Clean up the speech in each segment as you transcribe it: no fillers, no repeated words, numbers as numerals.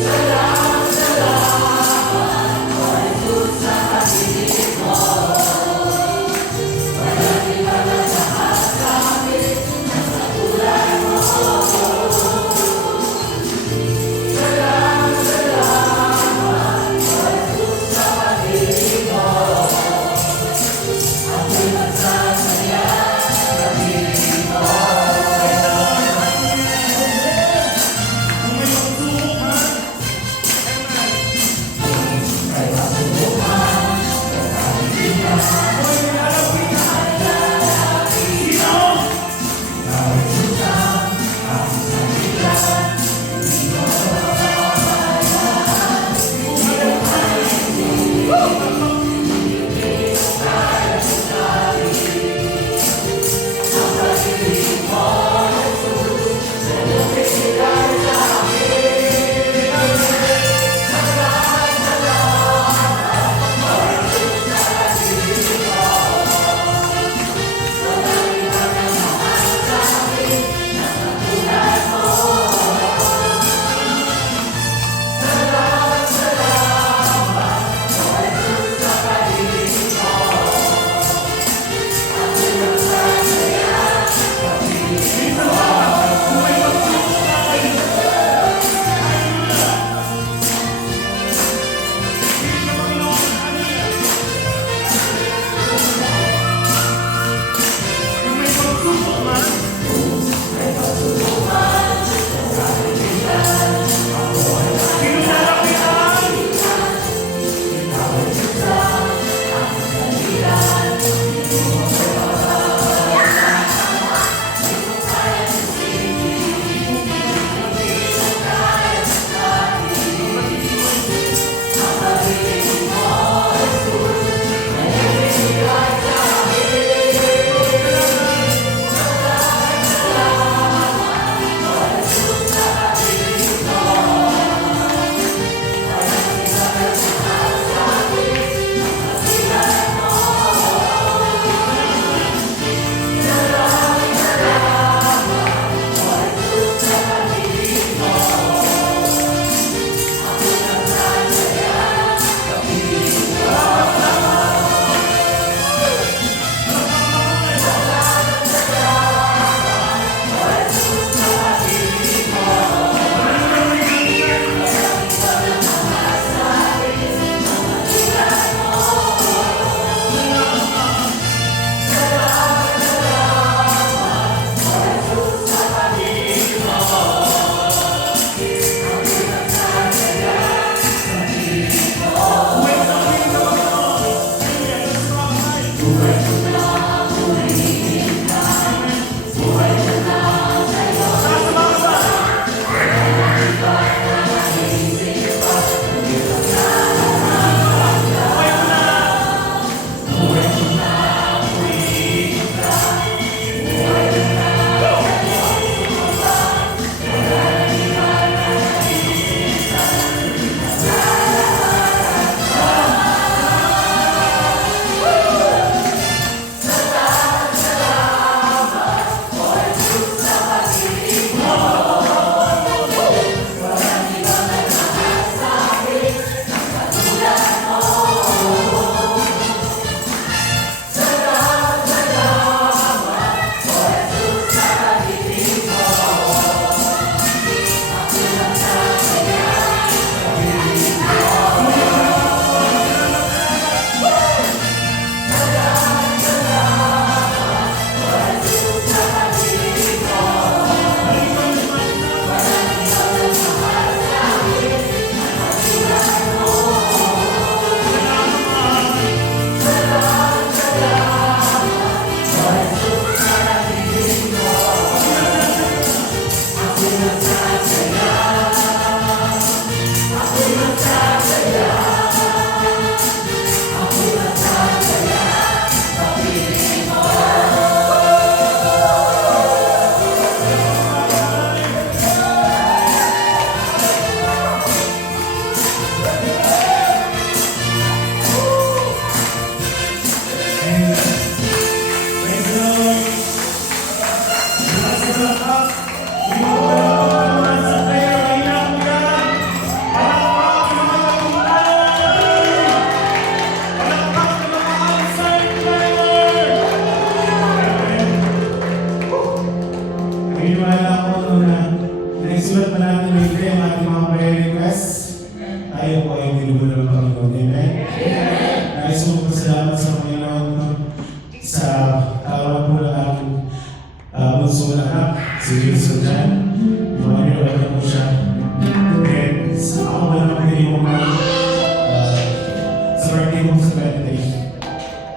Salamat sa langit, o Jesus, sa pag-ibig mo.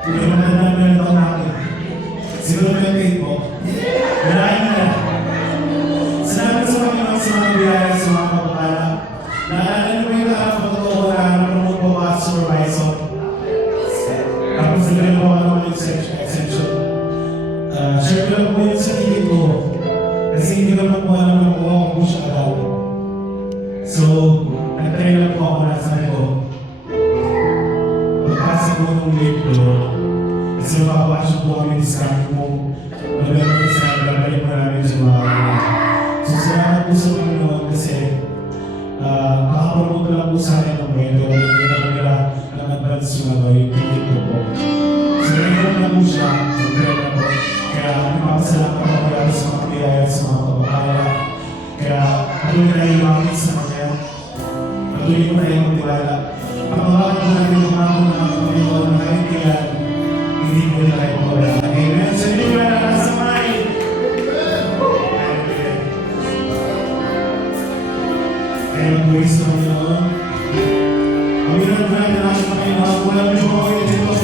Hindi naman namin ito natin. Siguro may kayo po. Maraming na. Salamat sa Panginoon sa mga biyaya sa mga kapapala. Naalala niyo ba yung nakapagpatuto ko na promote po ka supervisor? Tapos nagkaroon po ako ng exemption. Share ko lang po yun sa tingin ko. Kasi hindi naman po alam na po ako po siya agad. So, nag-try lang po ako na sabi ko. Pagpasa po ng libro, kasi mapapasok po kami discount mo. Magandang isa, babalik mo namin sa mga so, salamat po sa Panginoon kasi nakapromote lang po sa akin ng kwento. Hindi na nila ng advance yung ticket ko po. So, nagkaroon na po siya. Nagkaroon na po. Kaya napapasalamat ako kaya sa mga biyaya sa mga kapapaya. Kaya patuloy na yung makakit sa kanya. Patuloy ko na yung magtiwala. Pangalaman ko natin yung mga Panginoon na kahit kaya hindi ko nila kayo mawala. Amen. So, hindi ko na nakasamay. Kaya mag-buwis na Panginoon. Ang ginagawa na natin Panginoon, walang lumawa kayo dito.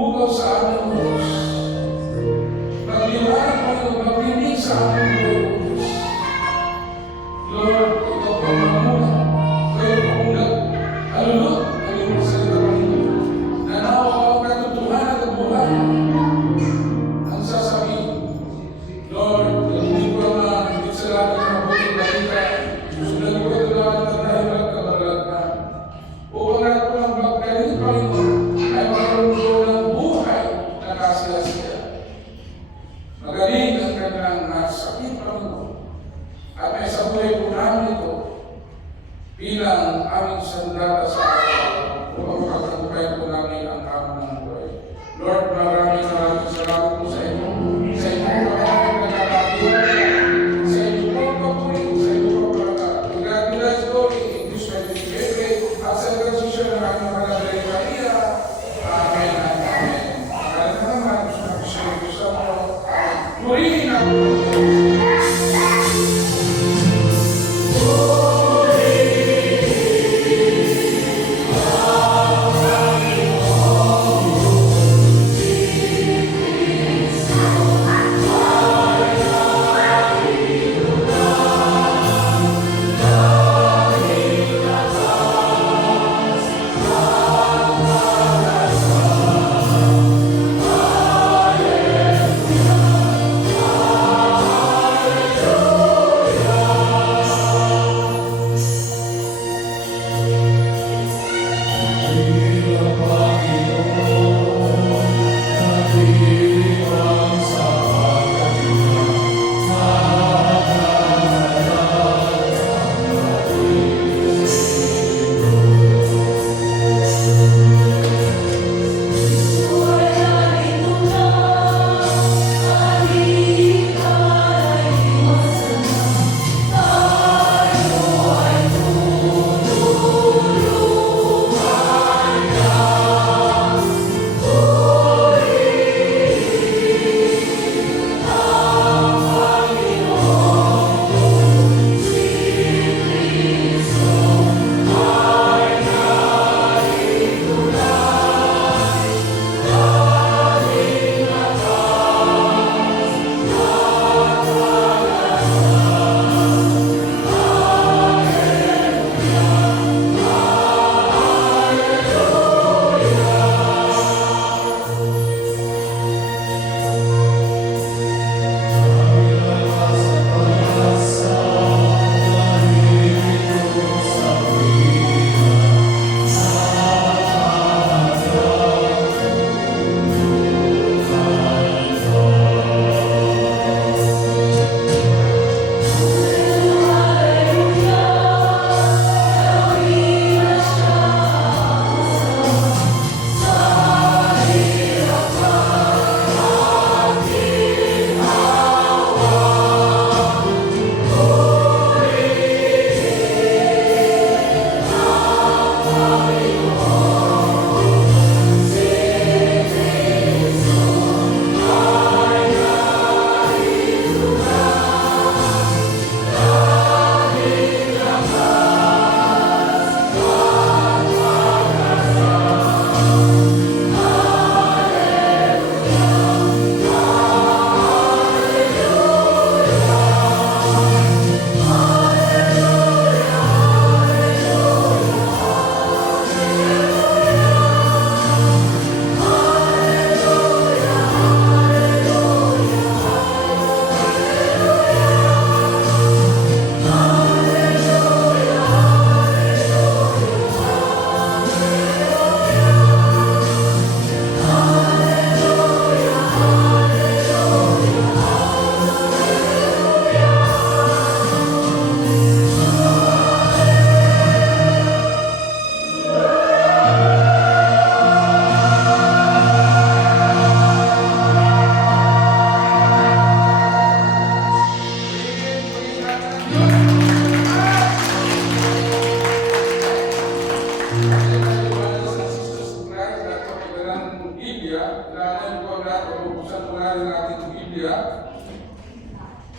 bumubugaw sa aming Diyos. Nagliwanag, Panginoon, maglinig sa aming Diyos. Lord, ikaw pa mamuna. Kayo pa kung alulot ang iyong salita, Panginoon. Nanawa ka ang katotohanan at buhay. Ang sasabihin, Lord, hindi ko na higit sa lahat ng mabuting balita. Sundan ko ito lahat ng nahilag kabalat na. Upang lahat ko ng pagkalit, Panginoon, ay magkaroon ng buhay na kasiyasiya. Magaling ang kanyang nasakit, Panginoon. At may sa buhay po namin ito bilang aming sandata sa araw upang makakatupay po namin ang aming buhay. Lord, maraming salamat po sa inyo. Sa inyo po kami nagkakakilan. Sa inyo po papuri. Sa inyo po pagkakakilan. To God be the glory in this way we pray. At sa transition ng aming Madre Maria. Amen and amen. Maraming naman sa nagsishare ko sa mga purihin ako.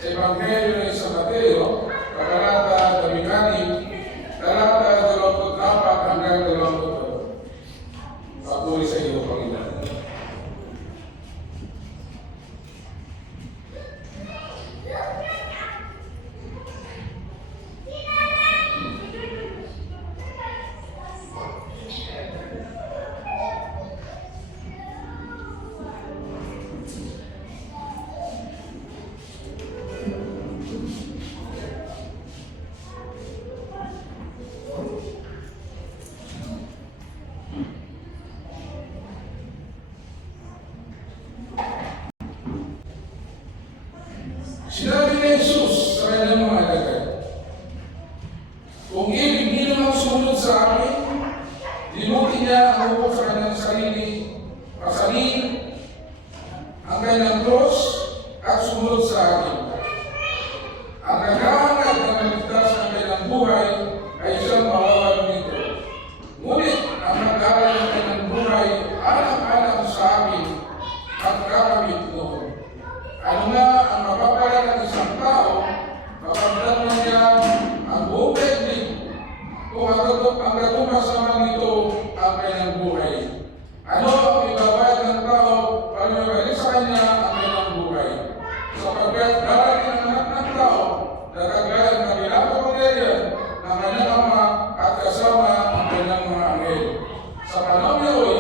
Ebanghelyo ni San Mateo, Kabanata 16, talata 24 hanggang 27. Papuri sa iyo, Panginoon. sasabihin ang kanyang krus at sumunod sa akin. Ang naghahanap na maligtas ng kanyang buhay ay siyang mawawalan nito. Ngunit ang nag-aaral ng kanyang buhay alang-alang sa akin at kakamit noon. Ano nga ang mapapala ng isang tao kapag naman niya ang buong daigdig kung ang katumasaman nito ang kanyang buhay? Ano ang ibabayad ng tao para mabalik sa kanya ang kanyang buhay? Sapagkat darating ang anak ng tao na kagaya ng pinapakamalyan ng kanyang ama at kasama ang kanyang mga anghel. Sa panahon niyo'y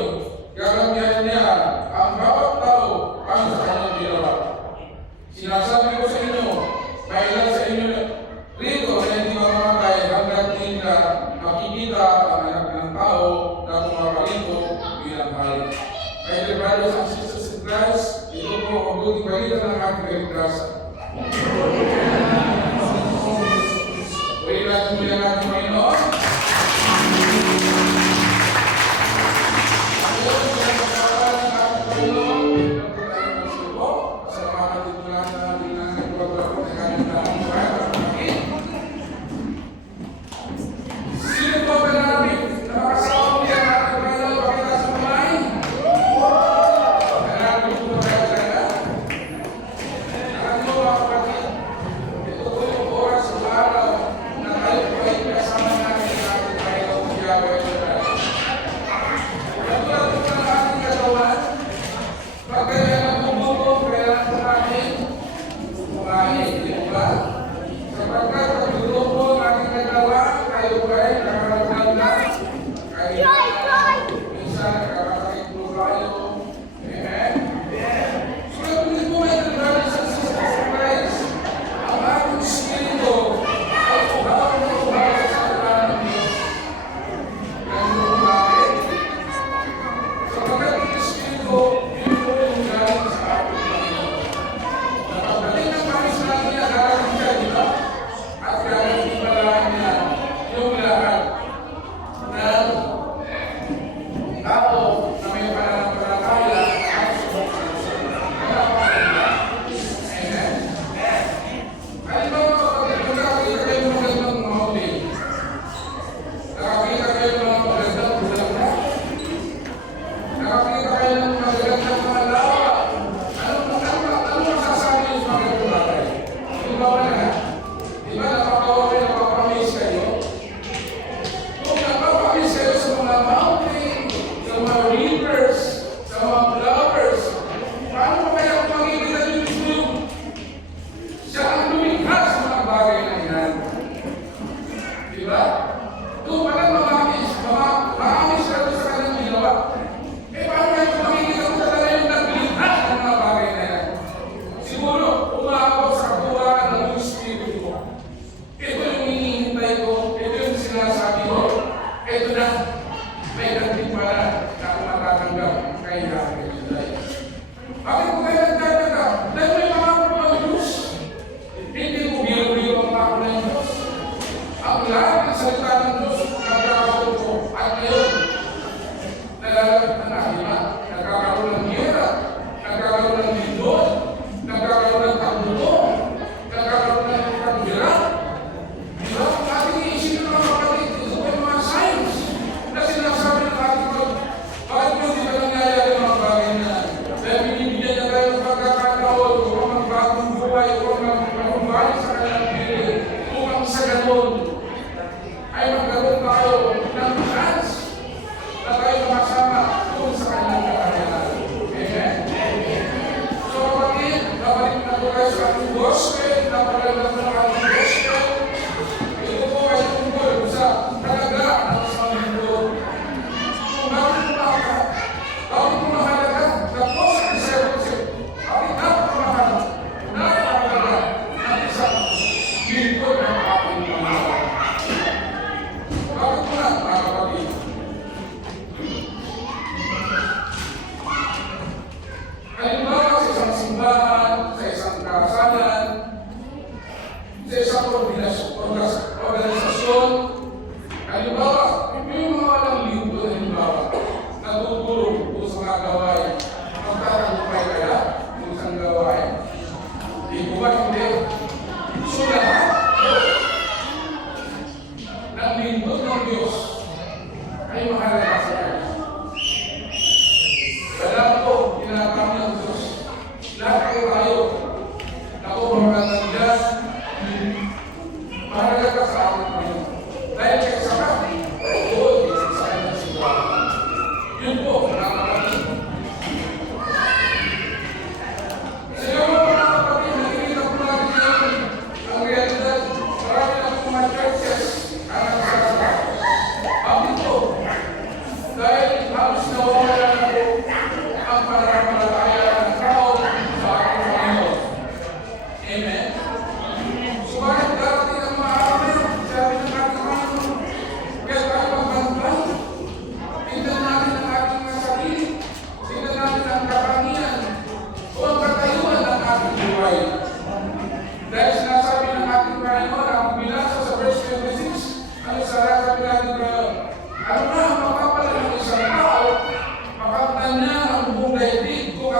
gagamihan niya ang bawat tao ang sa kanyang ginawa. Sinasabi ko sa inyo, kailan sa inyo rito na hindi mamamatay hanggang di nila makikita ang anak ng tao na pumapalito bilang hari. Kaya the brothers and sisters in Christ, ito po ang buting balita ng ating kaligtasan. Pwede natin muli ang ating Panginoon. Organisasyon, halimbawa, may mga walang linggo na halimbawa, natutulog po sa mga gawain.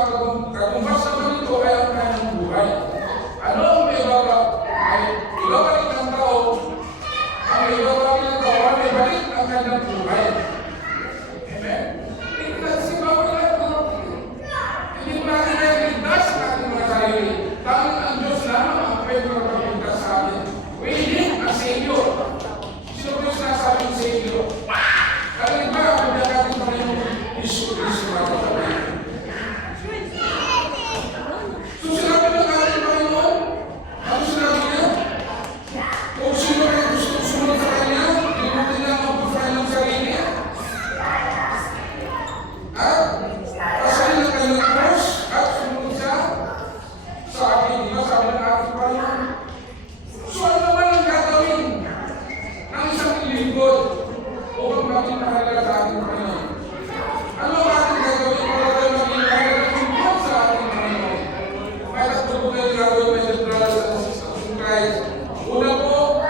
katumbas naman ito ay ang kanyang buhay. Ano ang may ibabalik ng tao? Ang ibabalik ng tao ay may balik ang kanyang buhay. Amen? Hindi natin bawal lahat ng hindi mo natin nailigtas sa ating mga sarili. Tanging ang Diyos lamang ang pwede magpapagligtas sa atin. We need a Savior. Sino po yung sinasabing Savior? Kaya ba kung nagkating pa rin yung Isu na kapatid? So sinabi ng ating Panginoon, ano sinabi niya? Kung sino ay gusto sumunod sa Kanya, limutin niya ang pagpapain ng sarili. At pasahin ang kanyang cross at sumunod siya sa akin. Di ba sabi ng ating Panginoon? So ano naman ang gagawin ng isang lingkod upang maging mahalaga sa ating Panginoon? Ano ang ating gagawin para tayo maging mahalaga lingkod sa ating Panginoon? May tatlo po kayo gagawin, my dear brothers and sisters in Christ. Una po,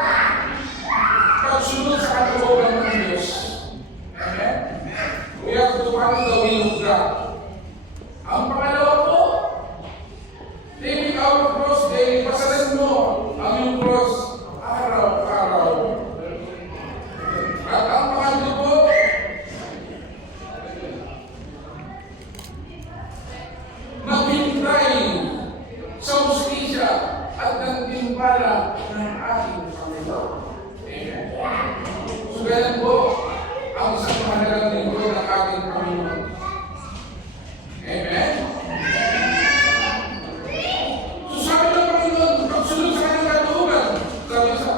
pagsunod sa kalooban ng Diyos. Amen? We have to follow the will of God. Ang pangalawa po, take our cross daily. Pasalan mo ang iyong cross araw-araw. At ang pangatlo po, maghintay sa hustisya at nagtimpala ng ating Panginoon. Amen. So ganyan po ang isang mahalagang lingkod ng ating Panginoon. Amen. So sabi ng Panginoon, pagsunod sa kanyang kalooban, sabi sa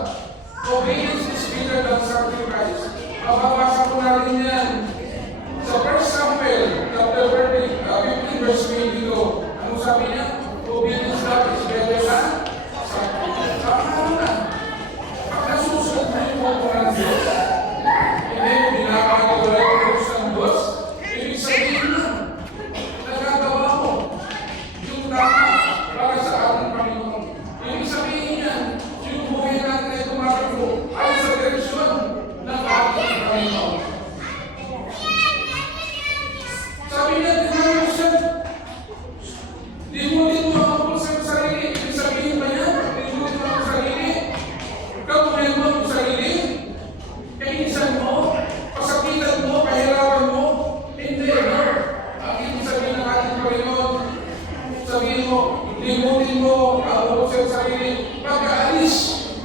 obedience is better than sacrifice. Mababasa po natin yan sa 1 Samuel chapter 15 verse 22. Ano sabi niya? Obedience is better than sacrifice. Tama na. Pag nasusunod mo yung mga ng Diyos, hindi mo binakagawalay ang Diyos ng Diyos, ibig sabihin na, nagagawa mo yung tama para sa ating Panginoon. Ibig sabihin niya, yung buhay natin ay tumatakbo ay sa direksyon ng ating Panginoon. Sabi niya, limutin mo ang puso sa sarili. Ibig sabihin ba niya, limutin mo ang sarili? Kamuhin mo ang sarili? Kainisan mo? Pasakitan mo? Pahirapan mo? Hindi, no? Ang ibig sabihin ng ating Panginoon, sabihin mo, limutin mo ang puso sa sarili. Pagkaalis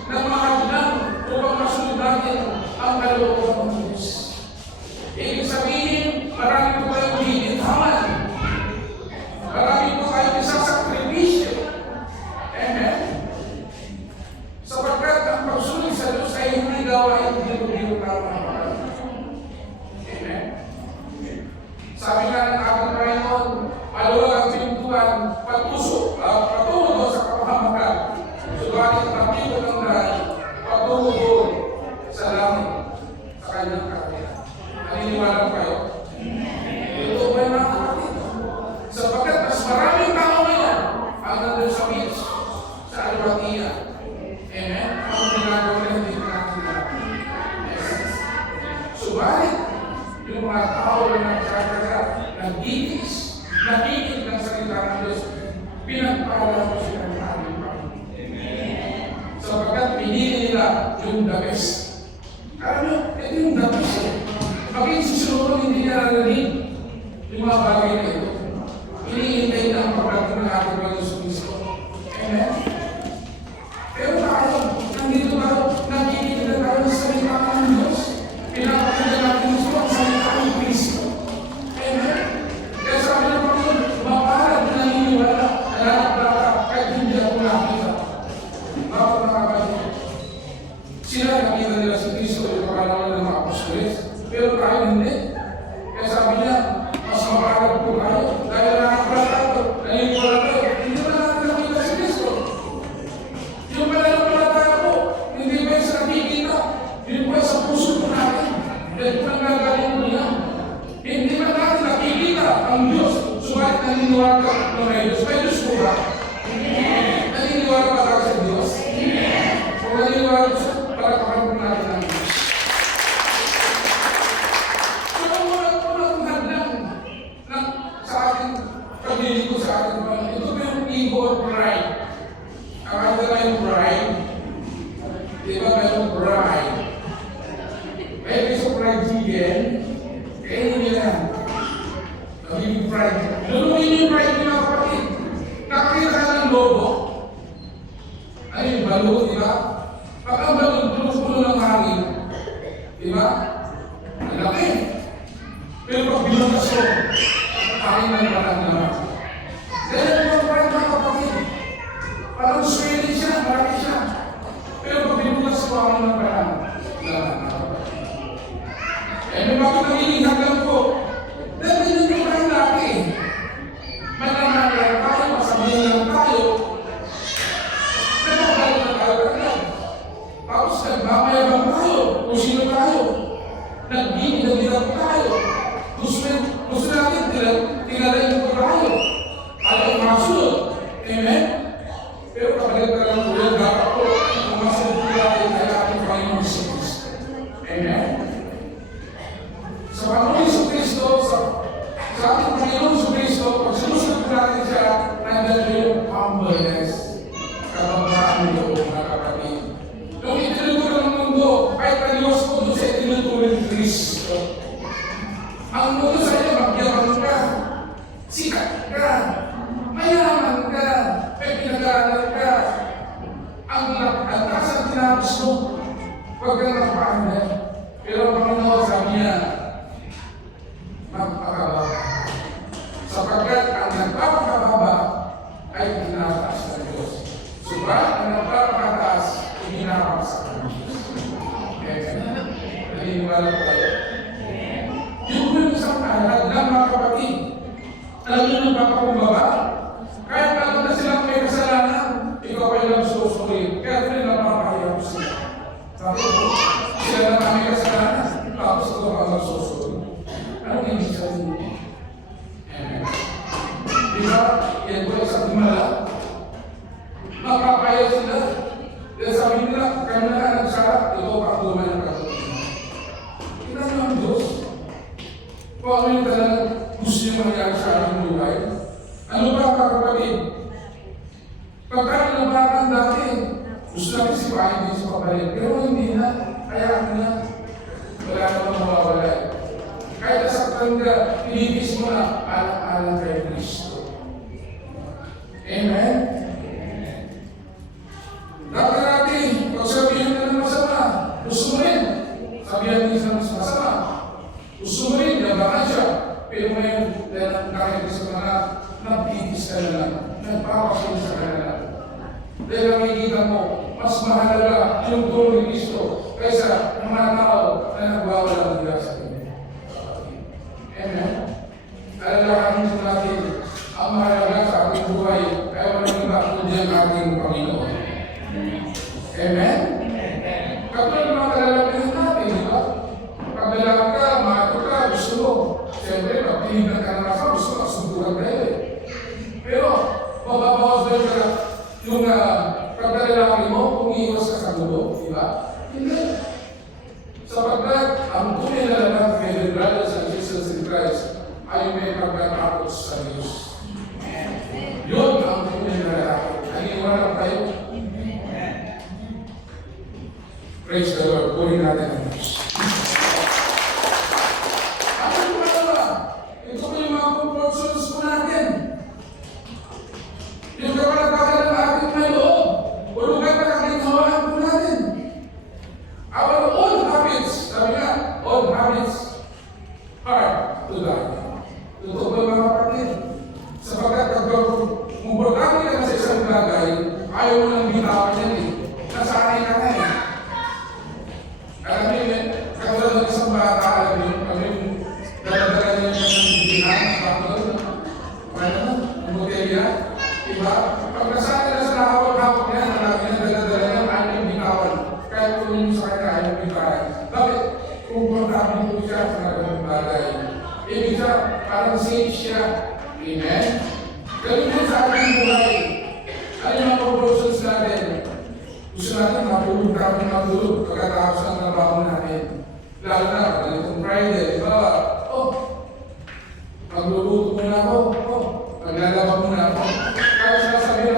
ng mga hadlang upang masunod natin ang kalooban ng Diyos. Ibig sabihin, marami po tayong bibitawan. Marami po tayong isang sakripisyo. Amen? Sapagkat ang pagsunod sa Diyos ay hindi daw ay biro-biro lamang. Amen? Sabi nga ng ating Panginoon, maluwag ang pintuan, patungo sa kapahamakan. Subalit ang pinto ng dahil, patungo sa langit, sa kanyang kakaya. Naniniwala po kayo? Ito ba yung mga kapatid? Sapagkat mas maraming tao ngayon ang nandun sa beach, sa Albatia. Amen? Ang ginagawa na hindi natin natin. Subalit, yung mga tao na nagkakaga, nagdinis, nakikinig ng salita ng Diyos, pinagpala ko sila ng ating Panginoon. Sapagkat pinili nila yung the best. Alam nyo, ito yung the best. Maging susunod, hindi niya narinig yung mga bagay na ito. Hinihintay na ang pagdating ng ating Panginoon Kristo. Amen? Pero tayo, nandito tayo, nakikinig na tayo sa salita ng Diyos. Pinapakita natin gusto ang salita ng Kristo. Amen? Kaya sabi ng Panginoon, mapaharap na naniniwala, nananaglaka, kahit hindi ako nakita. Bakit nakakalimutan? Sila nakita nila si Kristo, yung pagkalaman ng mga apostoles. Pero tayo hindi. Kaya sabi niya, mas mapaharap po tayo. Dahil nakakala tayo, naniniwala tayo, hindi na natin nakita si Kristo. Yung pananampalataya po, hindi ba yung sa nakikita? Yun po sa puso po natin. Dahil po nang gagaling po yan. Hindi ba natin nakikita ang Diyos? Subalit naniniwala ka na may Diyos. May Diyos po ba? Naniniwala ba tayo sa Diyos? Kung naniniwala siya, para kapag po natin ang Diyos. So, ang mga hadlang sa ating pag ko pride. Akala na yung pride. Di ba mayroong pride? May gusto fried chicken, kainin nyo yan. Magiging fried. Luluin yung fried nyo mga kapatid. Nakakita ka ng lobo. Ano yung balot, di ba? Pag ang balot, puno ng hangin. Di ba? Ang laki. Pero pag binukas ko, hangin ng parang naman. Dahil yung fried mga kapatid, parang swelling siya, marami siya. Pero pag binukas ko, hangin ng parang naman. Eh, may bakit nangingihagan ko? Dahil hindi ko kayo laki. May naman lang tayo, masabihin lang tayo. Nagpapalo na tayo agad. Tapos nagmamayabang tayo, kung sino tayo. Nagbibilang tayo. Gusto natin tinalayin ko tayo. Ayaw masunod. Amen? Pero kapag lang tulad, dapat ko, kung masunod ko natin ay ating Panginoon Jesus. Amen? Sa Panginoon Hesus Kristo, sa ating Panginoon Hesus Kristo, pag sinusunod natin siya, nandiyan yung humbleness. Kababaan nyo, mga kapatid. Nung itinuturo ng mundo, ay paniwas ko doon sa itinuturo ng Kristo. Ang mundo sa inyo, magyabang ka, sikat ka, mayaman ka, may pinag-aaral ka. Ang lakas ang tinapos mo, huwag kang napakanda. Pero ang Panginoon sabi niya, magpakababa. Sapagkat ang nagpapakababa ay tinataas ng Diyos. Subalit ang nagpapakataas ay tinapaksa ng Diyos. Naniniwala ko tayo. Yung kung isang aral lang mga kapatid, alam nyo nang papakumbaba? Kahit alam na silang may kasalanan, ikaw ay lang susulit. Kaya ito nila mapapahiyap sila. Sabi ko, sila na kami kasalanan, tapos ito ang magsusulit. Ano ibig sabihin? Di ba? Yan po isang himala. Mapapaya sila. Dahil sabi nila, kami na nagsarap, ito ang lumay ng katutunan. Tingnan nyo ang Diyos. Kung ano yung talagang gusto nyo mangyari sa ating buhay. Ano ba mga kapatid? Pagka nabakan dati, gusto natin sipahin din sa pabalik. Pero hindi na. Kaya na. Wala naman mawawala. Kahit nasaktan ka, pinibis mo na alang-alang kay Kristo. Amen? Dapat natin, pag sabihin na ng masama, gusto mo rin. Sabihan din sa masama. Gusto mo rin, yabakan siya. Pero ngayon, dahil nakakita sa mga nabibis ka na lang, nagpapasin sa kanila. Dahil nakikita mo, mas mahalaga yung tulong ni Kristo kaysa mga tao na nagwawala ng grasa. Amen. Alalahanin sa natin ang mahalaga sa ating buhay ay walang iba kundi ang ating Panginoon. Amen? Kapag mga kalalapihan natin, di ba? Pag lalaki ka, mato ka, gusto mo. Siyempre, pag tinignan ka na nasa, gusto mo, suntukan tayo eh. Pero, mababawas ba yung pagkalalaki mo kung iwas ka sa gulo, di ba? Hindi. Sapagkat ang tunay na lahat kay brothers and sisters in Christ ay may pagkatakot sa Diyos. Yun ang tunay na lahat. Naniniwala tayo? Praise the Lord. Puri natin ang Diyos. Ano yung mga? Ito po yung mga proportions po natin. Yung kapanatakan ng ating may loob. Ulugan na ating hawaan po natin. Our old habits, sabi nga, old habits are to die. Totoo ba mga kapatid? Sapagkat kapag mumurtami ka sa isang bagay, ayaw mo nang bitawan yan eh. Nasanay ka na eh. Alam mo yun, katulad ng isang bata, alam mo yun, kami yung daladala niya ng bihan, bakit? Ano? Ang botelya? Diba? Pag nasanay na sa nakawag-hawag niya, nalagi na daladala niya, ayaw yung bitawan. Kaya kung yun sa kanya, ayaw yung bitawan. Bakit? Kung murtami po siya sa nagawang bagay. Ibig siya, parang safe siya. Amen? Ganun din sa ating buhay. Ano yung mga proportions natin? Gusto natin matulog kami matulog pagkatapos ng trabaho natin. Lalo na, pag itong Friday, di ba? Magluluto muna ako. Maglalaba muna ako. Kaya sinasabi ng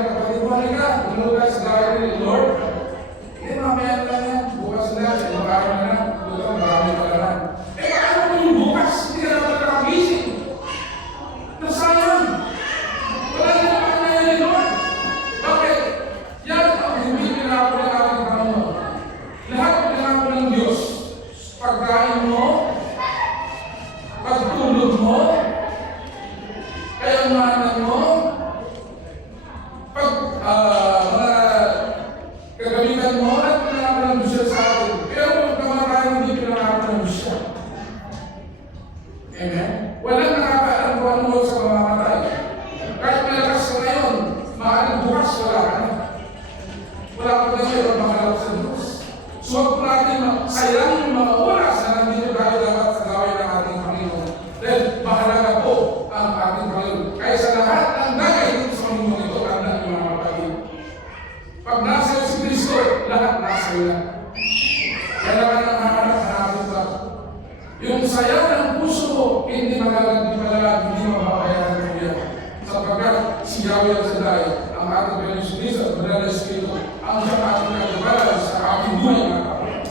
saya ng puso mo, hindi magalang, hindi mababayaran mo yan. Sapagkat si Yahweh ang Shaddai, ang ating Panginoon at Banal na Espiritu, ang siyang ating kagabalan sa ating buhay mga kapatid.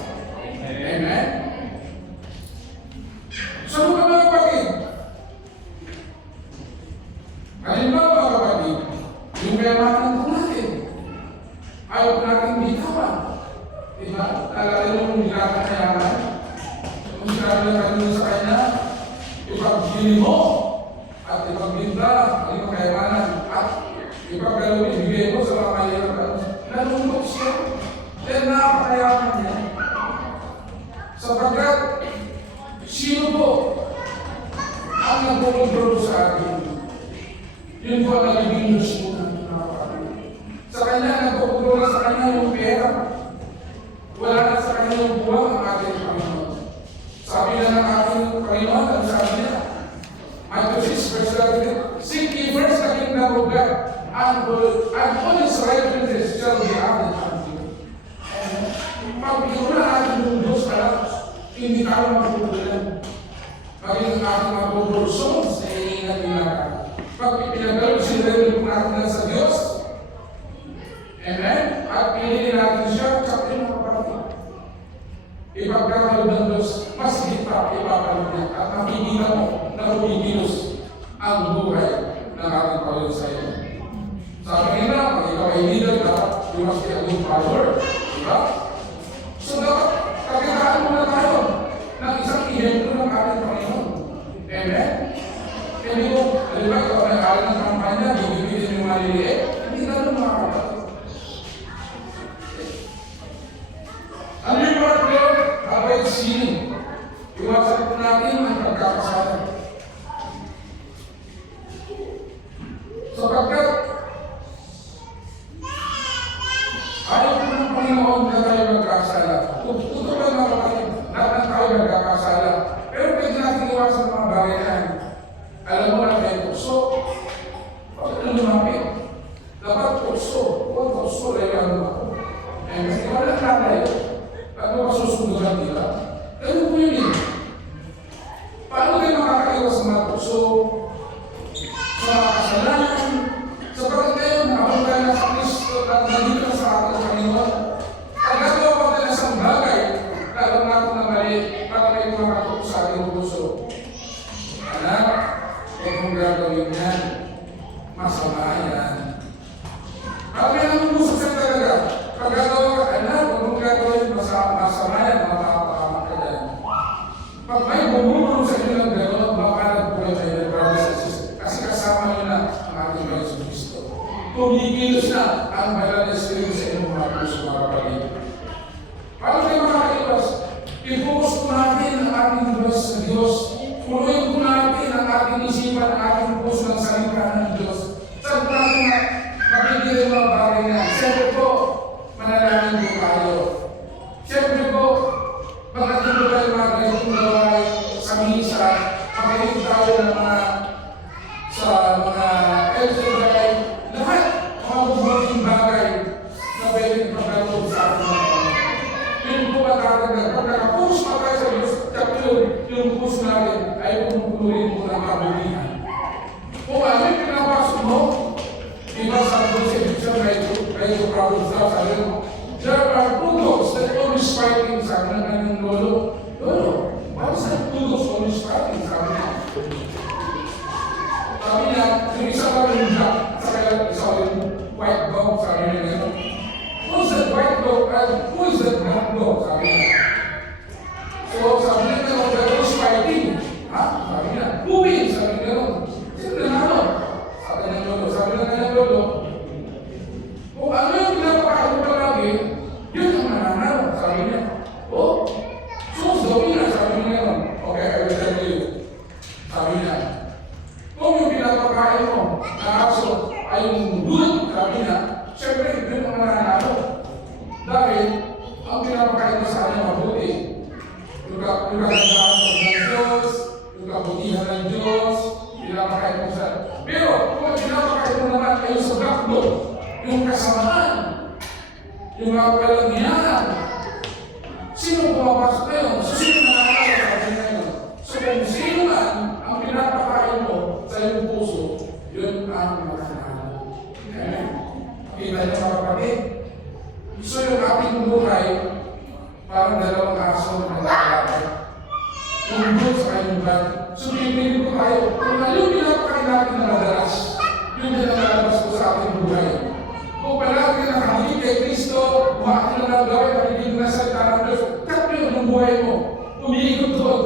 Amen? So, mga kapatid, halimbawa mga kapatid, yung kayamanan po natin, ayaw po natin bitawan. Diba? Alala nyo kung nilakad na yaman? Kung sinabi na kanina sa kanya, ipagbili mo at ipagbinta ang iyong kayamanan at ipaggalawin, ibigay mo sa mga mahirap. Nalungkot siya. Dahil nakakayaman niya. Sapagkat, sino po ang nagpupunod sa atin? Yun po ang nagiging Diyos po natin mga kapatid. Sa kanya, nagpupunod sa kanya yung pera. Wala na sa kanya yung buwang ang ating Panginoon. Sabi na ng ating Panginoon, ang sabi niya, Matthew 6, verse 11, seek ye first the kingdom of God, and all his righteousness shall be added unto you. Pag-iwan natin yung Diyos pala, hindi tayo mapupulan. Maging ang ating mga proportion sa iingat ilakan. Pag pinagalo sinirelo natin sa Diyos, amen? At pinili natin siya, kapit mga kapatid. Ipagkakalo ng Diyos, mas kita ipapalo niya at makikita mo na kumikilos ang buhay ng ating Panginoon sa iyo. Sabi nila, pag ikaw ay leader, dapat you must be a good follower. Diba? So dapat, kakitaan mo na tayo ng isang ihemplo ng ating Panginoon. Amen? Hindi mo, diba, ikaw ay aral ng kampanya, bibigyan yung maliliit, hindi na lang mga kapatid. Ano yung part ko? Avoid sinning. Iwasan po natin ang pagkakasalan. Sapagkat ayaw po ng Panginoon na tayo magkakasala. Totoo ba mga kapatid? Lahat na tayo magkakasala. Pero pwede natin iwasan ang mga bagay na yan. Alam mo na kayo, tukso. Bakit na lumapit? Dapat tukso. Huwag tukso, layang mo ako. Eh, kasi wala na tayo. At mo masusundugan nila. Ganun po yun eh. Paano kayo makakaiwas sa mga tukso? Sa mga kasalanan? Sapagkat kayo, nakabang tayo na sa Kristo at nandito na sa ating Panginoon. At nagawa pa tayo sa bagay, lalo natin na mali, para kayo makatok sa ating puso. Anak, huwag mong gagawin yan. Masama yan. Kami ang puso sa talaga. Pag gagawa ka, anak, huwag mong gagawin, masama yan, makakapahamak ka yan. Pag may bumulong sa inyo ng gano'n, baka nagpuloy kayo ng brothers and sisters. Kasi kasama nyo na ang ating Panginoon Kristo. Kumikilos na ang Banal na Espiritu sa inyong mga puso, mga kapatid. Paano kayo makakaiwas? I-focus po natin ang ating Diyos sa Diyos. Punuin po natin ang ating isipan, ang ating puso ng salita ng Diyos. Saan po natin na mabigyan ang mga bagay na? Siyempre po, manalangin po tayo. Siyempre po, pagdating po tayo mga ganitong gawain sa misa, makinig tayo ng mga sa mga LCDI, lahat mga bubuting bagay na pwedeng pagkaloob sa ating mga Panginoon. Yun po matatagal. Pag nakapush pa tayo sa Diyos, yung push natin ay pumupunuin po ng kabulihan. Kung ano yung pinapasok mo, iba sa Diyos sa Egyptian, medyo proud sa sarili mo. There are two dogs that always fighting, sabi ng kanyang lolo. Lolo, why is that two dogs always fighting? Sabi niya. Sabi niya, yung isa ka rin black, sa isa rin white dog, sabi niya gano'n. Who is that white dog and who is that black dog? Sabi niya. So, sabi niya, they're always fighting. Ha? Sabi niya, who wins? Sabi niya gano'n. Sino na ano? Sabi niya lolo. Sabi niya kanyang lolo, kung ano yung pinapakain mo palagi, yun ang mananalo, sabi niya. Oh, so sabi niya, sabi niya naman, okay, I will tell you. Sabi niya, kung yung pinapakain mo, na aso ay yung good, sabi niya, syempre, yun ang mananalo. Dahil, ang pinapakain mo sa kanya mabuti. Yung kagandahan ng Diyos, yung kabutihan ng Diyos, pinapakain mo sa... Pero, kung ang pinapakain mo naman ay sa baklo, yung kasamaan, yung mga kalangihan, sino pumapasok ngayon? So, sino nananalo sa atin ngayon? So, naintindihan niyo mga kapatid? So yung ating buhay, parang dalawang aso na nagkakapit. Yung good sa kanyang bad. So pipili ko tayo, kung ano yung pinapakain natin na madalas, yun din ang lalabas ko sa ating buhay. Kung palagi nakahigit kay Kristo, umakit na ng gawin, nakikinig na sa salita ng Diyos, tatlo yun ang buhay mo. Umiikot doon.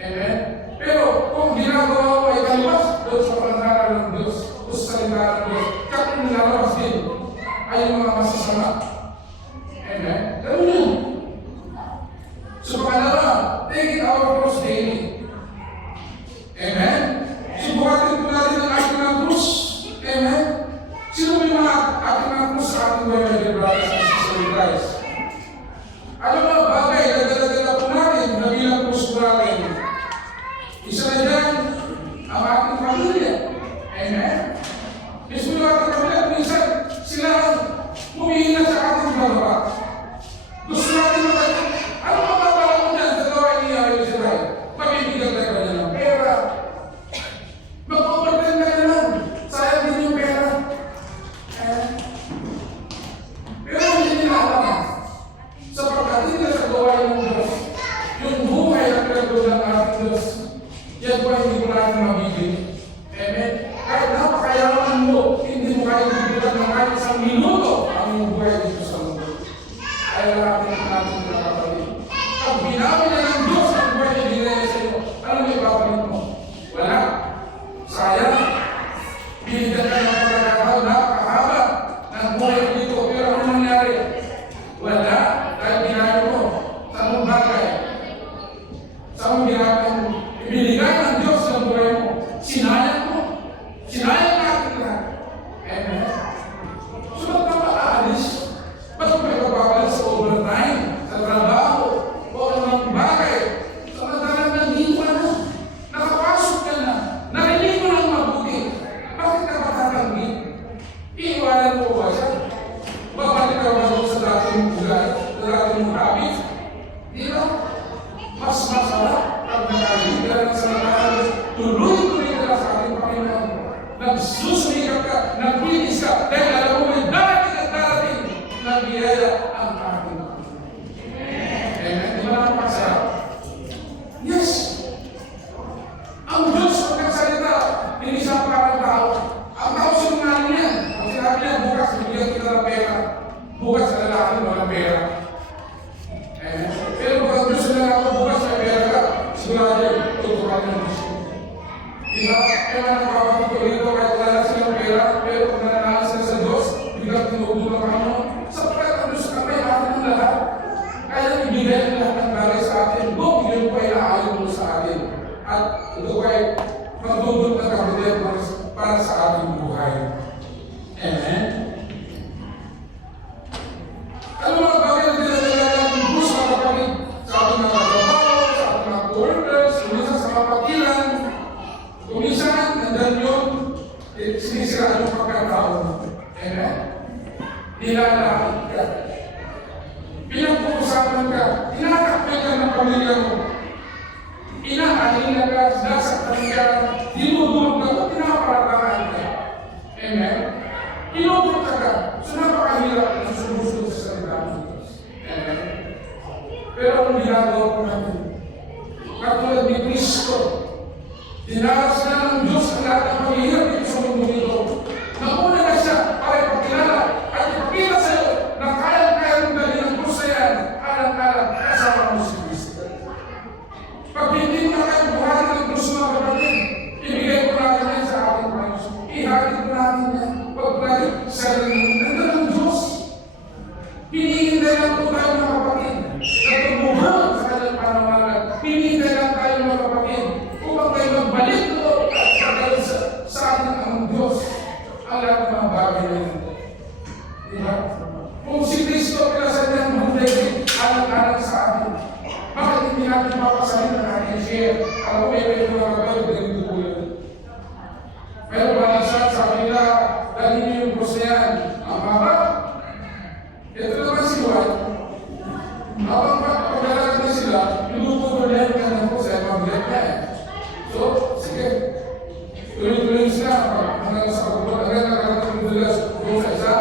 Amen? Pero kung ginagawa mo ay kaliwas, doon sa pangalan ng Diyos, o sa salita ng Diyos, tatlo nilalabas din ay yung mga masasama. Amen? Ganun yun. So pangalawa, take it our cross daily. Amen? Subukatin po natin ang ating mga krus. Amen? Sino may mga ating mga krus sa ating buhay, my dear brothers and sisters in Christ? Ano mga bagay na dala-dala po natin na bilang krus po natin? Isa na dyan, ang ating pamilya. Amen? Mismo yung ating pamilya, minsan sila humihina sa ating baba. Gusto natin magkakita. Ano pa ba mo dyan sa gawain niya ay Israel? Mabibigyan tayo ba niya ng pera? Mag-overtime na naman. Sayang din yung pera. Pero hindi nila alam. Sapagkat hindi na sa gawain ng Diyos, yung buhay na pinagod ng ating Diyos, yan po hindi ko natin mabibig. Amen? Kahit napakayaman mo, hindi mo kaya bibigyan ng kahit isang minuto ang iyong buhay dito sa mundo. Ayaw natin mga kapatid. Pag binawi na ng Diyos ang buhay na binigay sa iyo, ano may babalik mo? Wala. Sayang. Binigyan ka ng pagkakataon na kahaba ng buhay dito. Pero ano nangyari? Wala. Dahil binawi mo sa mong bagay. Sa mong ginagawa mo. Ibinigay ng Diyos ang buhay mo. Sinayang mo. Sinayang natin lahat. Amen. So ba't ka maaalis? Ba't may kapapalit sa overtime, sa trabaho, o anong bagay? Samantalang nandito ka na, nakapasok ka na, narinig mo ng mabuti. Bakit ka matatanggi? Iiwanan mo ba siya? Babalik ka ba sa dating buhay, sa dating habit? Di ba? Mas masarap pag nakalinig ka ng salita. Tuloy-tuloy ka sa ating Panginoon. Nagsusumikap ka, nagbilis ka, dahil alam mo may darating at darating na biyaya ang ating Panginoon. Amen? Di ba ang pagsarap? Yes! Ang Diyos ang nagsalita, hindi siya parang tao. Ang tao sinungaling yan. Ang sinabi niya, bukas bigyan kita ng pera. Bukas sa lalaki walang pera. Amen? Pero pag ang Diyos na ako, bukas may pera ka, sigurado yun, tutukan ng Diyos. Diba? Kaya nga nakapapagod ko dito kahit wala silang pera, pero kung nananahan sila sa Diyos, biglang tinutulong ang Panginoon. Sapagkat ang Diyos kami, atin ang lahat. Kaya ibigay ang lahat ng bagay sa atin. Kung yun po ay naayon mo sa atin. At ito ay magdudot na kapatid para sa ating buhay. Amen? Ano mga bagay na dinadala ng Diyos mga kapatid? Sa ating mga trabaho, sa ating mga co-workers, minsan sa mga pagilan. Kung minsan, nandan yun, sinisiraan yung pagkatao. Amen? Nilalakit ka. Pinag-uusapan ka. Tinatakpay ka ng pamilya mo. Inaalila ka, nasaktan ka, dinudulog ka, o pinaparangan ka. Amen? Inubot ka. So napakahirap na susunod sa salita ng Diyos. Amen? Pero ang ginagawa ko natin, katulad ni Kristo, dinaras na ng Diyos ang lahat ng mahirap dito sa mundo nito. Nauna na siya para ipakilala at ipakita sa iyo na kaya-kaya mong dali ng krus na yan, alang-alang kasama mo si Kristo. Pag hindi mo na kayo buhatin ng krus mga kapatid, ibigay ko natin yan sa ating Panginoon. Ihatid ko natin yan. Pag natin sarili mo, nandun ang Diyos. Hinihintay lang po tayo mga kapatid na tumuhan sa kanyang panawagan. Hinihintay lang tayo mga kapatid upang tayo magbalik doon at kagawin sa ating ang Diyos ang lahat ng mga bagay na yun. Diba? Kung si Kristo pinasadyan ng David, alang-alang sa atin, bakit hindi natin papasalin na natin share? Alam mo, may mga kapatid, ganito po yun. Pero balisan sa kanila, dahil niyo yung krus na yan, ang baba. Ito naman si Juan, habang pagkakaroon na sila, pinutuloy na yung kanyang krus ay mabigat na eh. So, sige. Tuloy-tuloy sila. Hanggang sa pagkakot, hanggang nakarating doon sa isa,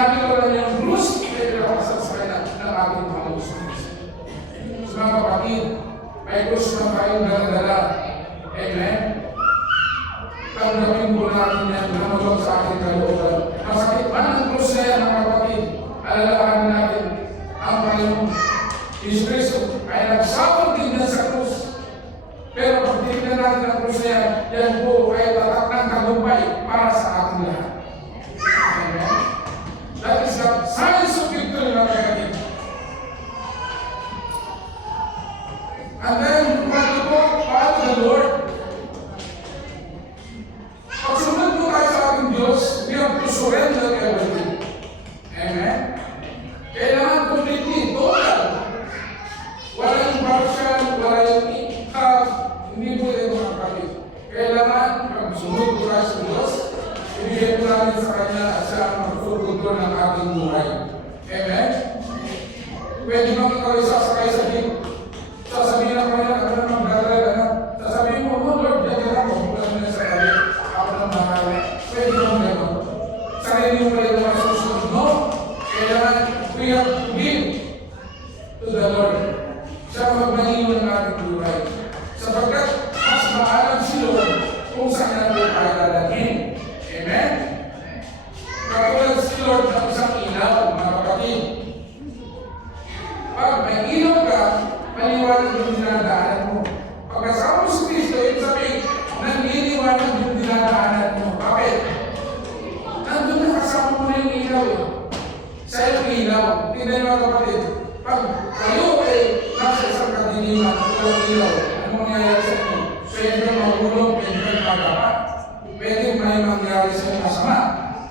Pinakilala niya ang krus, kaya pinakasal sa kanya ng ating Panginoon sa Kristo. So mga kapatid, may krus na tayong dala-dala. Amen? Tanggapin po natin yan na magawag sa ating kalooban. Masakit man ang krus na yan, mga kapatid. Alalahanin natin ang Panginoon Yesus Kristo ay nagsabot din na sa krus. Pero pag tingnan natin ang krus na yan, yan po ay tatak ng tagumpay para sa ating lahat. Amen? That is the signs of victory, mga kapatid. And then, when we walk by the Lord, pag sumunod po tayo sa ating Diyos, we have to surrender everything. Amen? Kailangan completely, total. Wala yung partial, wala yung half, hindi po rin mga kapatid. Kailangan, pag sumunod po tayo sa Diyos, ibigay po natin sa Kanya at siya ang magpupunto ng ating buhay. Amen? Pwede bang ikaw isasakay sa jeep? Sasabihin na kami na kami ng mag-drive, sasabihin mo, oh Lord, yan ako, mula mo na sa kanya, ako ng mahal. Pwede bang gano'n? Sarili mo pa yung mga susunod, no? Kailangan, we have to give to the Lord. Siya magmaniwan ng ating buhay. Sapagkat, mas maalam si Lord kung saan na po tayo dadalhin. Amen? Katulad si Lord ng isang ilaw, mga kapatid. Pag may ilaw ka, maliwanag yung dinadaanan mo. Pagkasama mo si Kristo, yung sabihin, nanliliwanag yung dinadaanan mo. Bakit? Nandun na kasama mo na yung ilaw eh. Sa yung ilaw. Tingnan mga kapatid, pag kayo ay nasa isang kadiliman, walang ilaw, ano mangyayari sa inyo? Pwede ka mahulog, pwede ka magkapa. Pwede may mangyari sa inyo masama.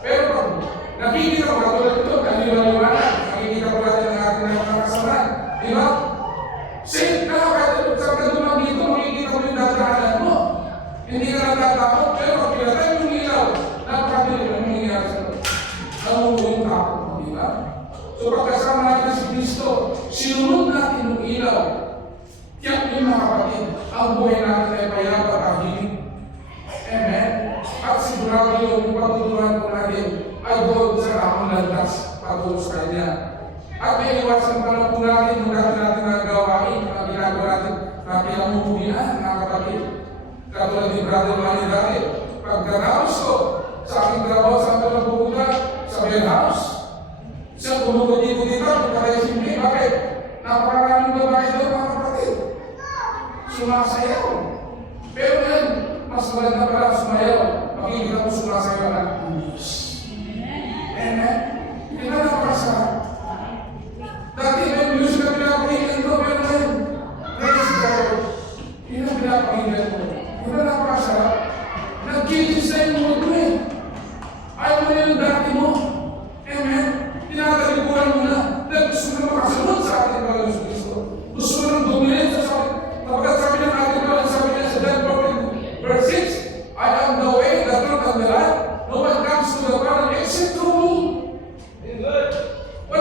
Pero pag nakikita ko katulad ito, kaliwaliwanag, nakikita ko natin ang ating mga kasamahan. Di ba? Safe na kahit sa kadulong dito, makikita mo yung dadaanan mo. Hindi ka natatakot, pero pag pinatay yung ilaw, napakadilim ang mangyayari sa ito. Namuho yung takot mo, di ba? So pagkasama natin si Kristo, sinunod natin yung ilaw. Tiyak yung mga kapatid, ang buhay natin ay payapa at hilig. Amen? At sigurado yung patutunan ko natin ay doon sa tamang landas patuloy sa Kanya. At may iwasan pa lang po natin yung dati natin na gawain, na ginagawa natin na pinamumuhian, mga kapatid. Katulad ni Brother Manny dati, pagkatapos ko sa aking trabaho sa aking napupunta sa warehouse, isang kumukot-ikot dito, pagkatay simple, bakit? Napakaraming babae doon, mga kapatid. Sumasayaw. Pero yan, mas maganda pala sumayaw. Makikita ko sumasayaw ng Diyos. Amen? Di ba napakasarap? Dati may music na pinapakinggan ko, pero ngayon, praise God. Yun ang pinapakinggan ko. Di ba napakasarap? Nag-kitis na yung mood mo eh. Ayaw mo na yung dati mo. Amen? Tinatalikuran mo na. Dahil gusto mo na makasunod sa ating Panginoon sa Kristo. Gusto mo nang dominate sa sabi. Kapag sabi ng ating Panginoon, sabi niya sa John 14, verse 6, I am the way, the truth, and the life. No one comes to the Father except through me. What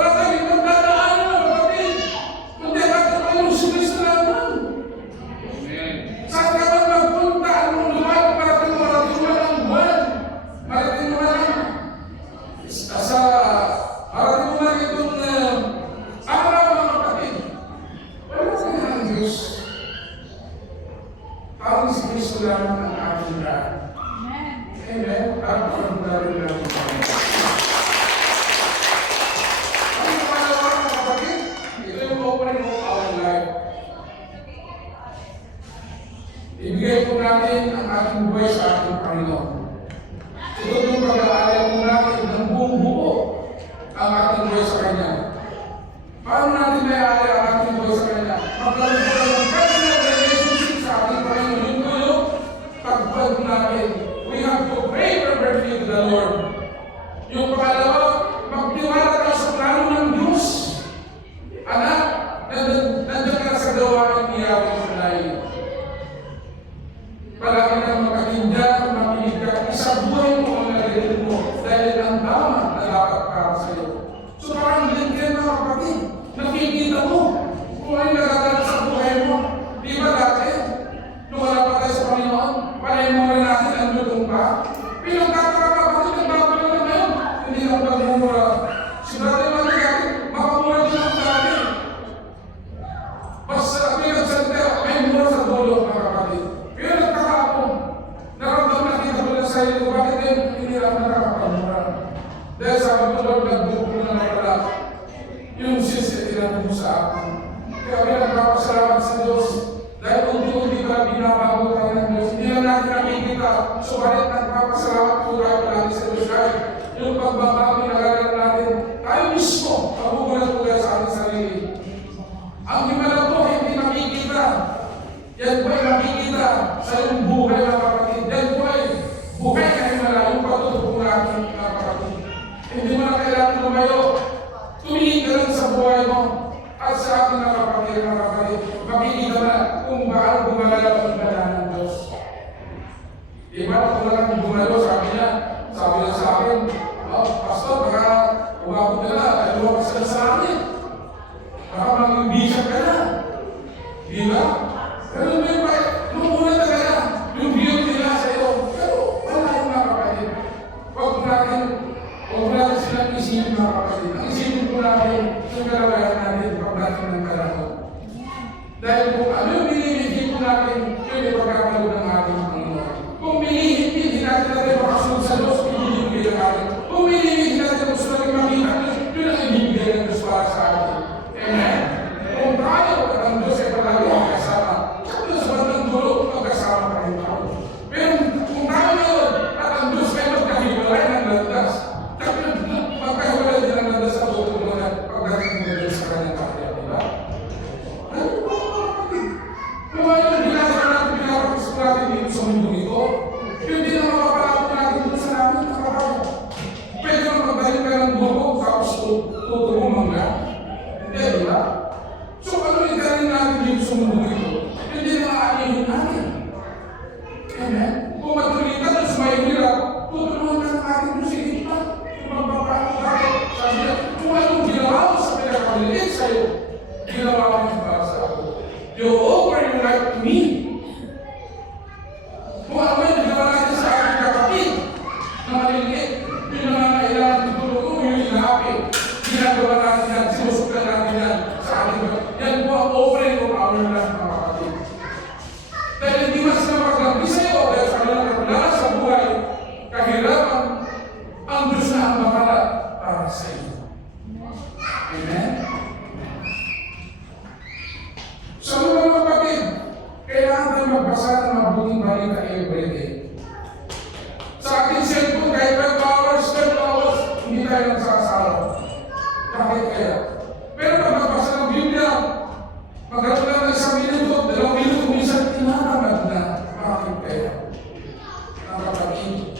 mura. Sinabi naman natin, makamura din ang natin. Basta pinagsalita, may mura sa dulo, mga kapatid. Pero nagkakapon, naramdaman nakita ko lang sa iyo, bakit din hindi lang nakakapamura? Dahil sabi ko, Lord, nagbuko na pala yung sisitiran mo sa akin. Kaya may nagpapasalamat sa Diyos. Dahil unti-unti ba binabago tayo ng Diyos. Hindi lang natin nakikita. Subalit nagpapasalamat po tayo palagi sa Diyos. Dahil yung pagbabago nagagal natin, tayo mismo, mabubulat po tayo sa ating sarili. Ang himala po hindi nakikita. Yan po ay nakikita sa yung buhay ng kapatid. Yan po ay buhay na himala, yung patutupo natin ng kapatid. Hindi mo na kailangan lumayo. Tumingin ka lang sa buhay mo at sa ating mga kapatid, makikita na kung bakit gumagalaw ang himala ng Diyos. Diba, kung walang gumagalaw, sabi niya sa akin, oh, Pastor, baka umabot ka na, luwag ka sa amin. Baka mag-bishop ka na. Diba? Pero may ba, lumuna na ka na, yung view nila sa iyo. Pero wala yung mga kapatid. Huwag natin silang isipin mga kapatid. Ang isipin po natin, yung kalabayan natin, pag natin ng kalahot. Dahil kung ano yung binibigay po natin, yun yung pagkakalo ng ating Panginoon. Kung binibigay natin natin makasunod sa Diyos, ibibigay ng atin. Kung binibigay natin gusto natin makita, yun ang ibibigay ng Diyos para sa atin. Amen? Kung tayo at ang Diyos ay palagi magkasama, Diyos sa bandang dulo, magkasama pa rin tayo. Pero kung tayo ngayon at ang Diyos ay magkahiwalay ng landas, magkahiwalay din ang landas sa buto mo na pagdating mo din sa kanyang kanya, di ba? Kung ano yung ginagawa natin, pinapakis ko natin dito sa mundo ito, yun din ang mapapalapot natin dito sa namin, nakakao. Pwede naman magdahil ka ng buko, tapos tutubo mangga. Hindi, di ba? So, ano yung galing natin dito sa mundo ito? Yun din ang aanihin natin. Amen? Kung matuloy ka doon sa may hirap, tutulungan ka ng ating doon sa iba. Yung magpapalo natin. Sabi niya, kung anong ginawa mo sa pinakalilit sa'yo, ginawa mo yung para sa ako. You offer your life to me. Kung ano yung ginawa natin sa ating kapatid na maliliit, yung nangangailangan ng tulong ko, yung hinahapin. Ginagawa natin yan, sinusukan natin yan sa ating kapatid. Yan po ang offering of our life, mga kapatid. Dahil hindi mas na maglampi sa'yo dahil sa kanilang kapularan sa buhay, kahirapan, ang Diyos na ang bahala para sa'yo. Amen? Sa mga kapatid, kailangan tayo magbasa ng mabuting balita everyday. Sa ating cellphone, kahit 12 hours, hindi tayo nagsasawa. Bakit kaya? Pero pag magbasa ng Biblia, magkaroon lang ng 1 minuto, 2 minuto, minsan tinatamad na. Bakit kaya? Ang kapatid,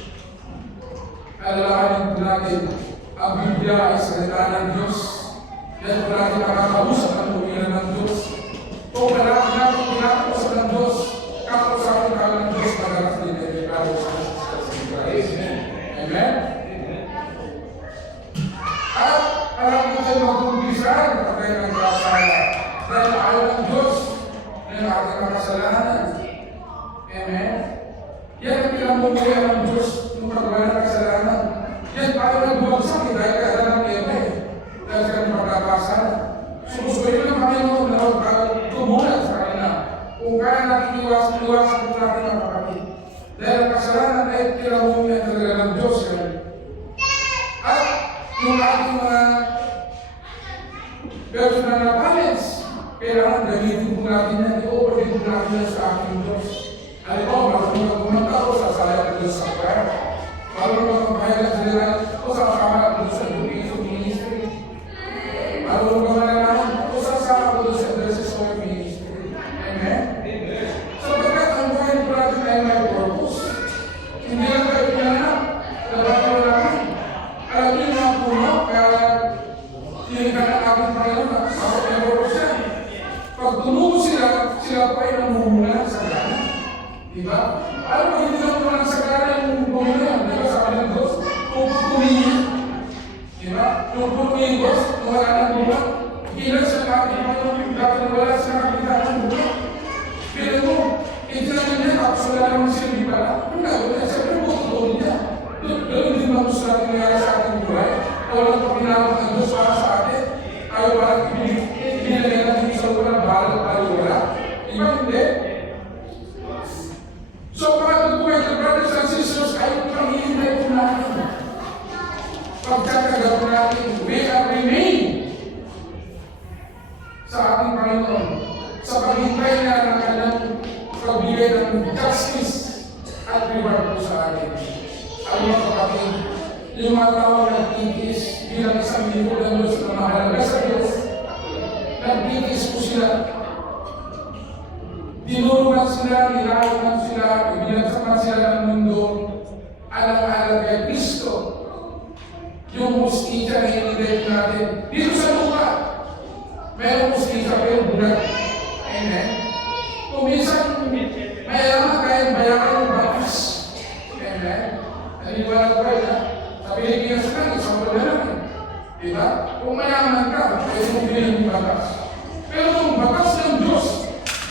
alalahanin po natin, ang Biblia ay salita ng Diyos. Yan po natin makakausap ang umilan ng Diyos. Kung palagi natin pinakausap ng Diyos, kakusapin tayo ng Diyos, magalas din ay regalo sa Christ. Amen? At alam mo tayo mag-umpisan kapag tayo nagkasala. Dahil ayaw ng Diyos na yung ating makasalanan. Amen? Yan ang pinamumuhay ng Diyos ng paggawa ng kasalanan. Yan tayo nagbuwagsak dahil kaya ng Ebe. Dahil sa kanyang pagkakasala. Sumusuyo ng Panginoon na huwag tayo tumulat sa kanila. Kung kaya natin iwasan po natin ang kapatid. Dahil ang kasalanan ay pinamumuhay talaga ng Diyos. At yung ating mga personal talents, kailangan gamitin po natin yan. I-operate po natin yan sa ating Diyos. Alam mo, marunong ka kumanta o sasaya ko doon sa prayer. Marunong ka magpahilat sa lilan o sasama ko doon sa education ministry. Marunong ka malalaman o sasama ko doon sa dresses of ministry. Amen? So, pagkat ang buhay po natin ay may purpose. Hindi lang tayo pinanap. Dapat mo namin. Alam niyo yung mga puno, kaya tinignan ng ating Panginoon na ako may purpose yan. Pag tumubo sila pa ay namumula sa gana. Diba? Alam mo, hindi lang naman sa gana yung bumula yan. Diba? Sabi ng Diyos, puputuloy. Diba? Yung puputuloy Diyos, kung wala ng bumula, ilan sa ating Panginoon, dapat wala sa nakakita ng bumula. Pero mo, itinan niya, tapos wala naman sila di pala. Ang gagawin niya, siyempre puputuloy niya. Doon din ba gusto natin nangyari sa ating buhay? O walang pagkinawa ng Diyos para sa atin. Tayo parang pinilagay natin sa lugar na bahala tayo wala. Iba hindi. So, mga good brothers and sisters, ay pang-iintay po natin. Pagkakaga po natin, we are remain sa ating Panginoon. Sa paghintay na ng kanyang pagbigay ng justice at reward po sa atin. Ang mga kapatid, yung mga tao nagtitis bilang isang lingkod ng Diyos na mahalaga sa Diyos, nagtitis po sila. Tinulungan sila, nilaunan sila, ibinagsaman sila ng mundo, alang-alang kay Kristo. Yung mustika na inilip natin, dito sa lupa, mayroong mustika pero bulag. Amen? Kung minsan, mayaman kayang bayaran ng bakas. Amen? Naniwala ko rin, sa Pilipinas lang, isang wala lang. Diba? Kung mayaman ka, pwede mong bilhin ng bakas. Pero kung bakas ng Diyos,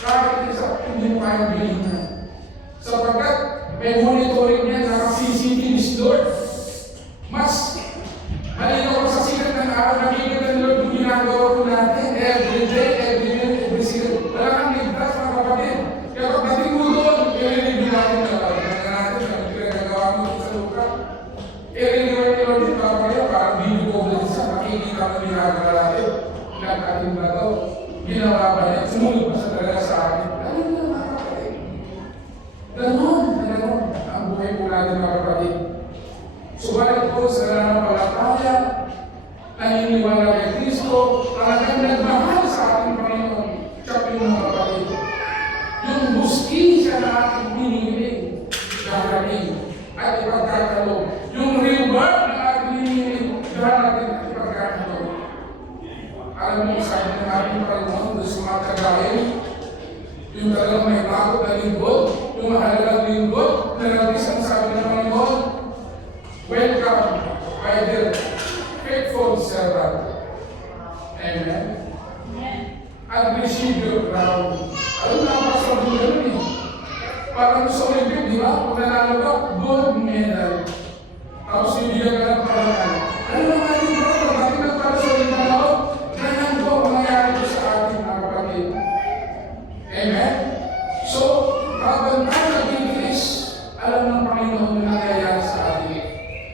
kahit isa, hindi mo kayang bilhin na. Sapagkat may monitoring niya, naka-CCTV Lord. Mas malinaw ko sa sikat ng araw, nakikita ng Lord yung ginagawa ko natin. Every day, every second. Wala kang ligtas, mga kapatid. Kaya pag dating mo doon, i-review natin na natin ang pinagagawa mo sa lugar. I-review natin Lord yung kapatid, parang video ko din sa makikita ng ginagawa natin. Ilang ating ba ito? Ginawa ba niya? Sumunod pa sa talaga sa akin. Ganun na mga kapatid. Ganun. Ang buhay po natin mga kapatid. Subalit po sa nananampalataya, naniniwala kay Kristo, talagang nagmahal sa ating Panginoon. Siya po yung mga kapatid. Yung hustisya na ating hinihiling, darating at ipagkakalog. Yung reward na ating hinihiling, darating at ipagkakalog. Alam mo, sabi ng ating Panginoon, doon sa mga kagahin, yung talagang may takot na lingkod, yung mahalagang lingkod, na nagis ang sabi ng Panginoon, welcome, my dear, faithful servant. Amen. And receive your crown. Alam na ba sa bulan niyo? Parang sa Olympic, di ba? Kung nanalo ka, gold medal. Tapos bibigyan ka ng parangal. Ano naman yung brother? Bakit nagpala sa Olympic? Ganyan po ang nangyari ko sa ating mga kapatid. Amen? So, habang tayo nagtitis, alam ng Panginoon na nangyayari sa atin.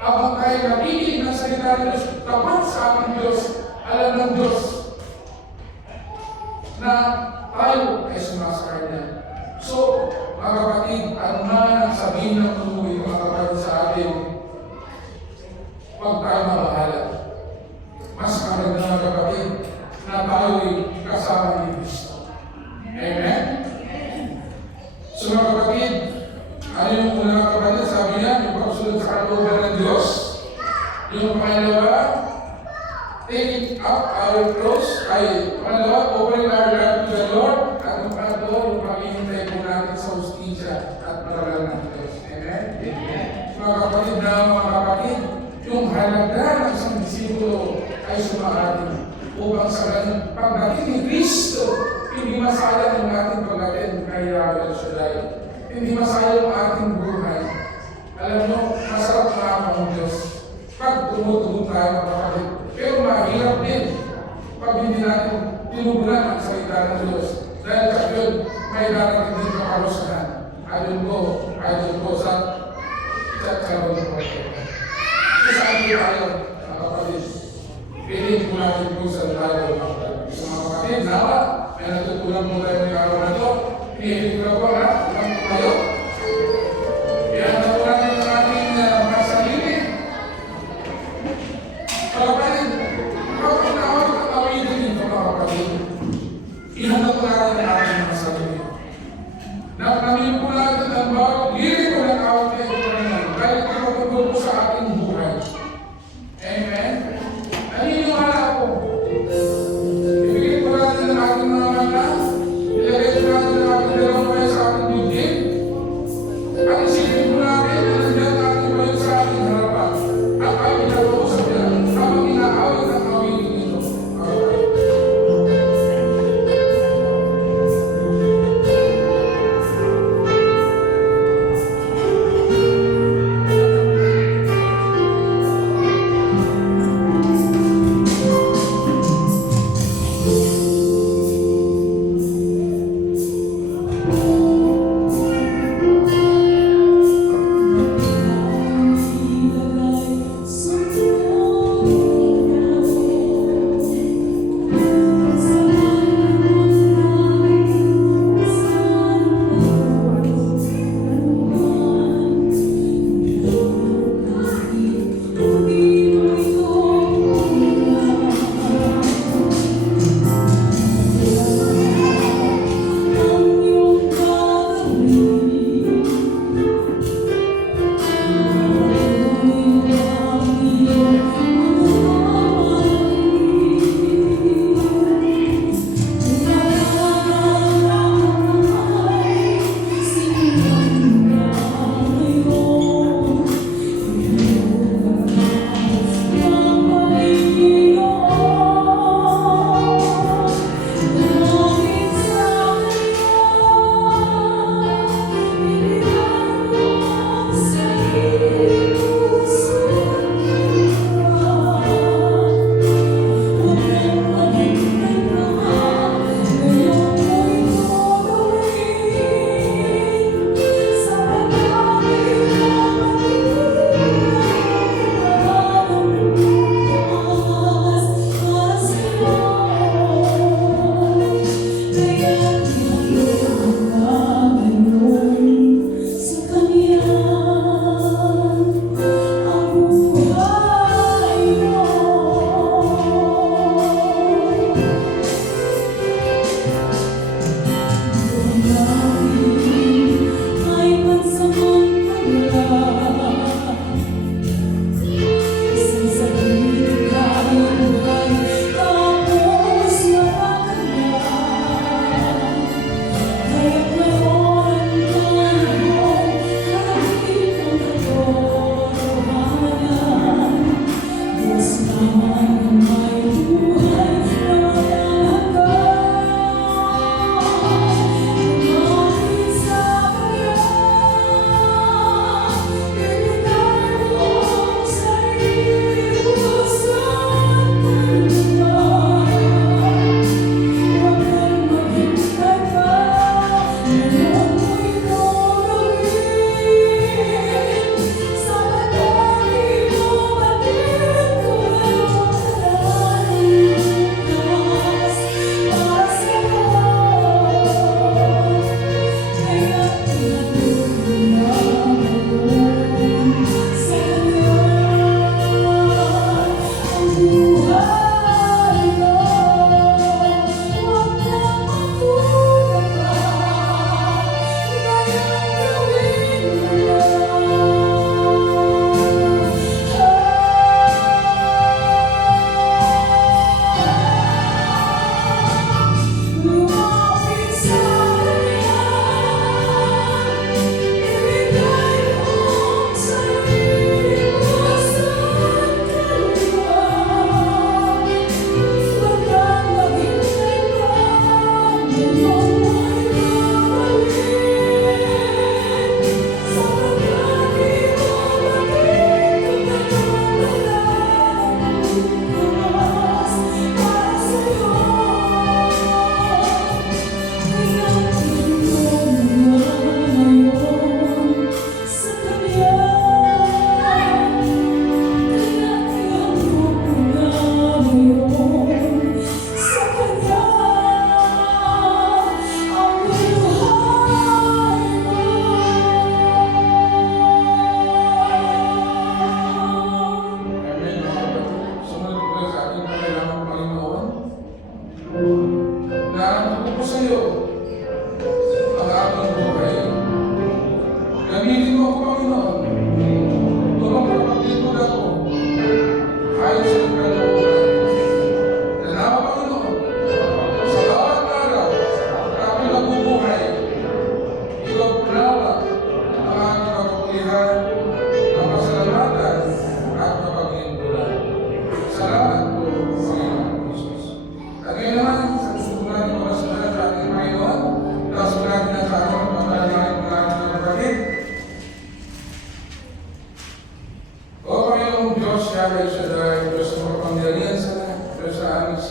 Habang tayo nakikinig ng salita ng Diyos, tapat sa ating Diyos, alam ng Diyos na tayo ay sumasakay niya. So, mga kapatid, ano na ang sabihin ng tuloy mga kapatid sa atin? Huwag tayo mabahala. Mas maganda mga kapatid na tayo'y kasama ni Kristo. Amen? So mga kapatid, ano yung una kapatid? Sabi niya, yung pagsunod sa kalooban ng Diyos. Yung pangalawa, take up our cross. Pangalawa, open our life to the Lord. At yung pangatlo, yung paghihintay po natin sa hustisya at paralan ng Diyos. Amen? Mga kapatid mga kapatid, yung halaga ng isang disipulo ay sumaatin upang sa ganun pagdating ni Kristo, hindi masayang ang ating pag-attend kay Yahweh Shaddai. Hindi masayang ang ating buhay. Alam nyo, masarap na ang Diyos pag tumutulong tayo mga kapatid. Pero mahirap din pag hindi natin tinugunan ang salita ng Diyos. Dahil sa yun, may darating din kakalusahan. Ayon ko sa karoon ko. Saan po tayo, mga kapatid? Piliin po natin po sa tayo, mga kapatid. Sa mga kapatid, nawa, may natutunan po tayo ng araw na ito. Piliin ko na po, ha? Ilang po kayo? Yan na po natin ang ating mga sarili. Mga kapatid, kapag nawag ang awitin nito, mga kapatid, ihanap po natin ang ating mga sarili. Namin po natin ang bawat lirik ko ng awit na ito naman. Kahit ipagpagod po sa ating buhay. Amen? Naniniwala ako. Ibigay po natin ang ating mga mata. Ilagay po natin ang ating dalawang payo sa ating bibig. At isipin po natin na nandiyan ang ating payo sa ating harapan. At ay pinag-uusap niya habang inaawit ang awitin nito.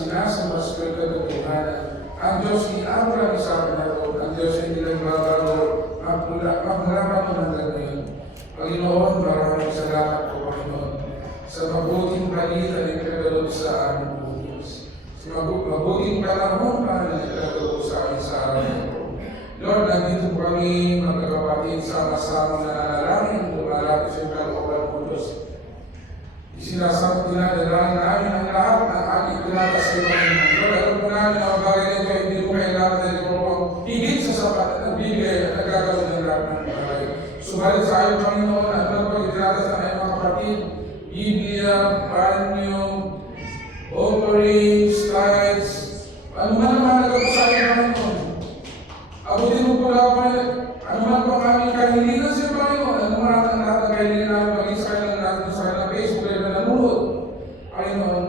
sinasamba sa katotohanan. Ang Diyos ni Abraham, Isaac na Jacob, ang Diyos ay hindi nagbabago, magmulaman mo ng gano'n. Panginoon, maraming salamat po, Panginoon, sa mabuting balita na ikinagalob sa aming Diyos. Sa mabuting panahon pa na ikinagalob sa amin sa araw na ito. Lord, nandito po kami, mga kapatid, sama-sama na nanalangin, lumalapit sa kalooban mo, Diyos. Isinasama dinadalangin namin ang lahat ng aking tinatas sa Panginoon. Lord, alam po namin ang bagay na ito, hindi mo kailangan na ito po higit sa sapat at nagbibigay at nagagawin ng lahat ng bagay. Subalit sa ayon, Panginoon, at ano po itinatas ng mga kapatid, Biblia, banyo, offerings, tithes, ano man ang mahalaga po sa ayon, Panginoon. Abutin mo po lang, Panginoon, ano man po ang aming kahilingan sa Panginoon, ano man ang lahat ng kahilingan namin maging sa kanilang natin sa kanilang Facebook na nanonood. Panginoon,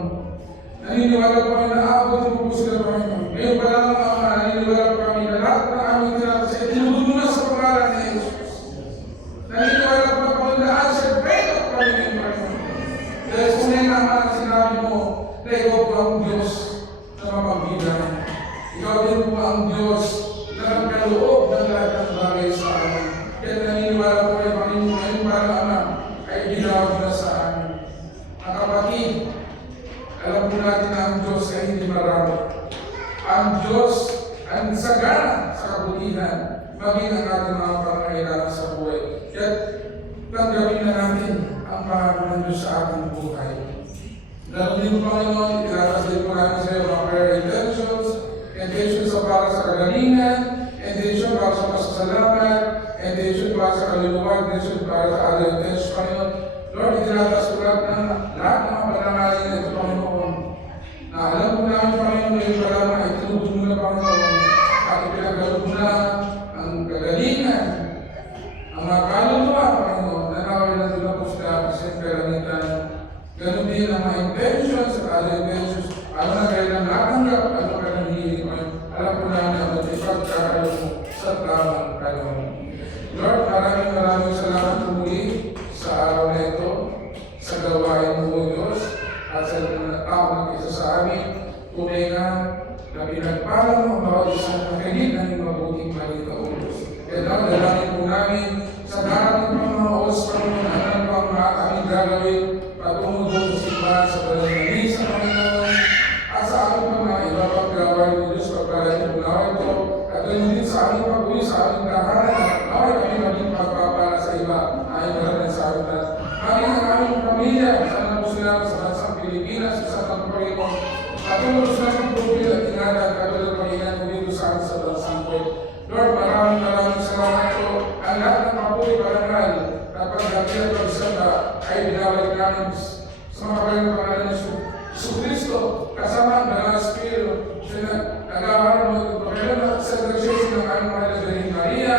naniniwala po kami na abutin mo po sila, Panginoon. Ngayon pa lang ang naniniwala po kami na lahat ng aming tinatas ay tinubod mo na sa pangalan ni Jesus. Naniniwala po kami na answer prayer of Panginoon, Panginoon. Dahil tunay naman sinabi mo na ikaw po ang Diyos na mapagbigay. Ikaw din po ang Diyos na nagkaloob ng lahat ng bagay sa amin. Kaya naniniwala po kayo, Panginoon, ngayon para Ama ay ginawag na sa amin. Mga kapatid, alam po natin na ang Diyos ay hindi marami. Ang Diyos ang sagana sa kabutihan, maging ang ating mga pangangailangan sa buhay. Kaya tanggapin na natin ang pangako ng Diyos sa ating buhay. Lalo din po, Panginoon, ilalas din po namin sa iyo mga prayer intentions sa para sa kagalingan, intention para sa pasasalamat, intention para sa kaluluwa, intention para sa other intentions, Panginoon. Lord, itinatas ko lahat ng mga panangaling na ito, Panginoon. Na alam po namin, Panginoon, ngayon pa lamang ay tinubos mo na, Panginoon, at ipinagalob mo na ang kagalingan, ang mga kaluluwa, Panginoon, na naway na doon po sila sa kalamitan. Ganun din ang mga intentions at other intentions. Ano na kayo nang natanggap, ano kayo nang hihiling, alam po namin ang ipagkakalob mo sa tamang panahon. Lord, maraming salamat po muli sa araw na ito, sa gawain mo, Diyos, at sa tamang isa sa amin. Tunay na pinagpalang mo bawat isang nakinig ng mabuting balita, O Diyos. Kaya Lord, dalangin po namin sa darating pang mga oras pa mo na alam pa ang mga aming gagawin patungo doon sa simbahan sa pananangin sa Panginoon at sa aming mga iba pang gawain mo, Diyos, pagpalain po na ito at ganyan din sa aming pag-uwi sa aming tahanan at naway kami maging pagpapala sa iba ay maraming sa amin at maging ang aming pamilya sana po sila sa bansang Pilipinas sa mga Panginoon at tulog sa aming pupil at ingatan katulad Panginoon mo dito sa amin sa bansang po. Lord, maraming salamat po ang lahat ng mapuwi parangal na pagdating at pagsamba ay binabalik namin sa mga pangalan ni Kristo kasama ang Banal Espiritu nagawain mo ito pagkaroon at sa nagsisin ng aming mahal na Birhen Maria.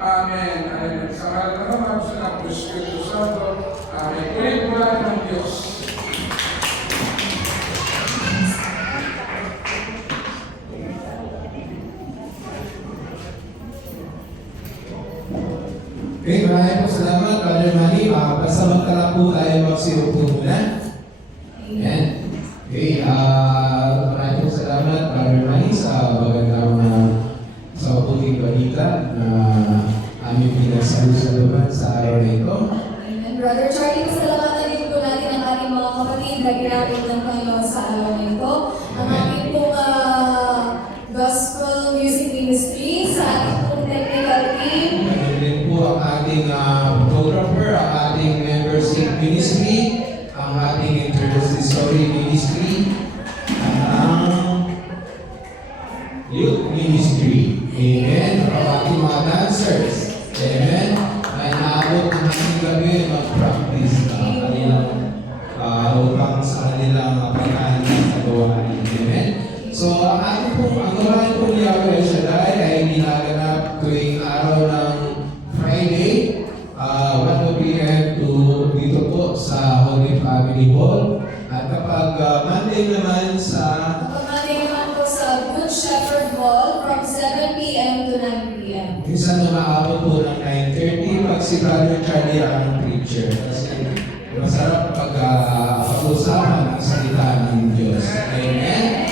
Amen. Amen. Sa ngalan ng Ama, sa Anak, ng Espiritu Santo. Amen. Kulit mo natin ng Diyos. Okay, maraming po salamat, Brother Manny. Basta magtala po tayo magsiupo muna. Ayan. Okay, maraming po salamat, Brother Manny, sa magandang sa mabuting balita na aming pinagsalusaluhan sa araw na ito. Amen. Brother Charlie, pasalamatan din po natin ang ating mga kapatid na ginamit ng Panginoon sa araw na ito. Ang ating pong gospel music ministry, sa ating pong technical team, Din po ang ating photographer, ang ating membership ministry, ang ating intercessory ministry, ang youth ministry. Amen. Ang ating mga dancers. Amen. Ay naabot ng ating gabi mag-practice ng kanilang upang sa kanilang pagkain sa gawain. Amen. So, ang ating pong ang gawain po ni Yahweh Shaddai ay ginaganap tuwing araw ng Friday, 1 p.m. to dito po sa Holy Family Hall. At kapag Monday naman sa kapag naman po sa Good Shepherd Hall from 7 p.m. to 9 p.m. minsan umaabot po ng 9:30 pag si Brother Charlie ang preacher. Kasi masarap pag pag-usapan ang salita ng Diyos. Amen?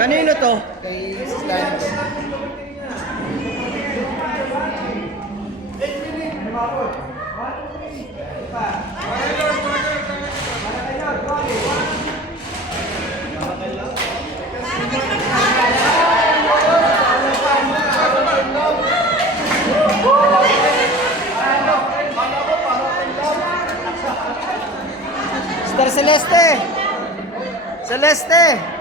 Kanino to? Kay Mrs. Lance. Sister Celeste! Celeste!